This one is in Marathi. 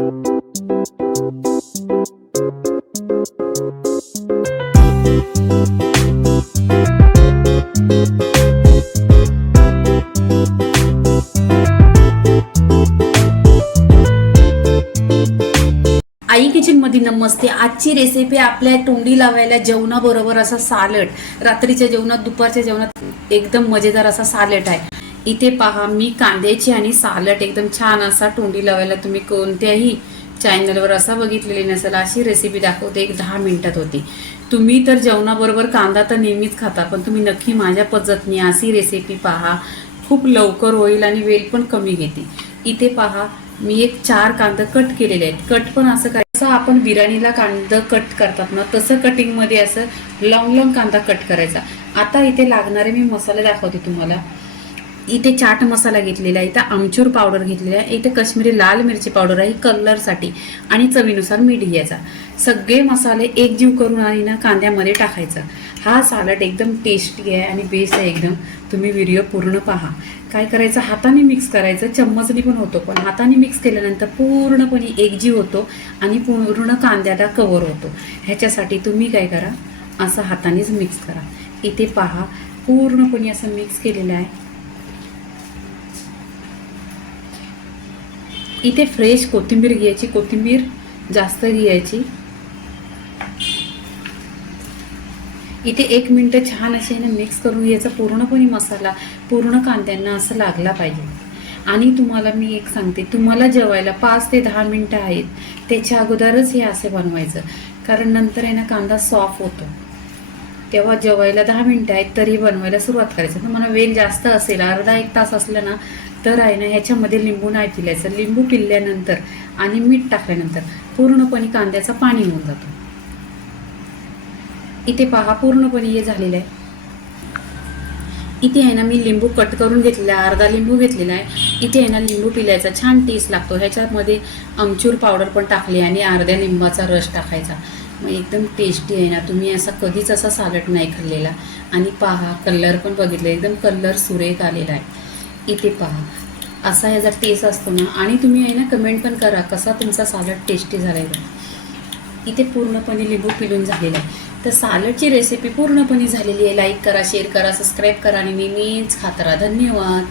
आई किचन मध्ये नमस्ते। आजची रेसिपी आपल्या तोंडी लावायला जेवणाबरोबर असा सालड, रात्रीच्या जेवणात दुपारच्या जेवणात एकदम मजेदार असा सालड आहे। इथे पहा, मी कांद्याची आणि सालड एकदम छान असा तोंडी लावायला तुम्ही कोणत्याही चॅनलवर असा बघितलेली नसेल अशी रेसिपी दाखवते। 10 मिनिटात होती। तुम्ही तर जेवणाबरोबर कांदा तर नेहमीच खाता, पण तुम्ही नक्की माझ्या पद्धतीने अशी रेसिपी पहा, खूप लवकर होईल आणि वेळ पण कमी घेते। इथे पहा, मी 4 कांदा कट केलेले आहेत। कट पण असं करायचं, आपण बिर्याणीला कांदा कट करतात ना तसं कटिंग मध्ये असं लॉंग कांदा कट करायचा। आता इथे लागणारे मी मसाले दाखवते तुम्हाला। इथे चाट मसाला घेतलेला आहे, इथे आमचूर पावडर घेतलेला आहे, इथे काश्मीरी लाल मिरची पावडर आहे कलरसाठी, आणि चवीनुसार मीठ घ्यायचा। सगळे मसाले एकजीव करून आणि ना कांद्यामध्ये टाकायचा। हा सालड एकदम टेस्टी आहे आणि बेस्ट आहे एकदम। तुम्ही व्हिडिओ पूर्ण पहा। काय करायचं, हाताने मिक्स करायचं, चम्मचनी पण होतो, पण हाताने मिक्स केल्यानंतर पूर्णपणे एकजीव होतो आणि पूर्ण कांद्याला कव्हर होतो। ह्याच्यासाठी तुम्ही काय करा, असं हातानेच मिक्स करा। इथे पहा, पूर्णपणे असं मिक्स केलेलं आहे। इथे फ्रेश कोथिंबीर घ्यायची, कोथिंबीर जास्त घ्यायची। इथे 1 मिनिट छान असे ना मिक्स करून घ्यायचा। पूर्णपणे मसाला पूर्ण कांद्यांना असं लागला पाहिजे। आणि तुम्हाला मी एक सांगते, तुम्हाला जेवायला 5 ते 10 मिनिटं आहेत, त्याच्या अगोदरच हे असे बनवायचं, कारण नंतर आहे ना कांदा सॉफ्ट होतो। तेव्हा जेवायला 10 मिनिटं आहेत तरी बनवायला सुरुवात करायचं। तुम्हाला वेळ जास्त असेल, अर्धा 1 तास असलं ना तर आहे ना ह्याच्यामध्ये लिंबू नाही पिल्याचं। लिंबू पिल्यानंतर आणि मीठ टाकल्यानंतर पूर्णपणे कांद्याचं पाणी होऊन जातो। इथे पहा, पूर्णपणे हे झालेलं आहे। इथे आहे ना मी लिंबू कट करून घेतलेला आहे, अर्धा लिंबू घेतलेला आहे। इथे आहे ना लिंबू पिल्याचा छान टेस्ट लागतो। ह्याच्यामध्ये आमचूर पावडर पण टाकली आणि अर्ध्या लिंबाचा रस टाकायचा, मग एकदम टेस्टी आहे ना। तुम्ही असा कधीच असा सालड नाही खाल्लेला। आणि पहा, कलर पण बघितलं, एकदम कलर सुरेख आलेला आहे। इथे पहा, असा याचा टेस्ट असतो ना। आणि तुम्ही आहे ना कमेंट पण करा कसा तुमचा सालड टेस्टी झालेला। इथे पूर्णपणे लिंबू पिळून झालेला आहे। तर सालडची रेसिपी पूर्णपणे झालेली आहे। लाईक करा, शेअर करा, सबस्क्राईब करा आणि नेहमीच खात राहा। धन्यवाद।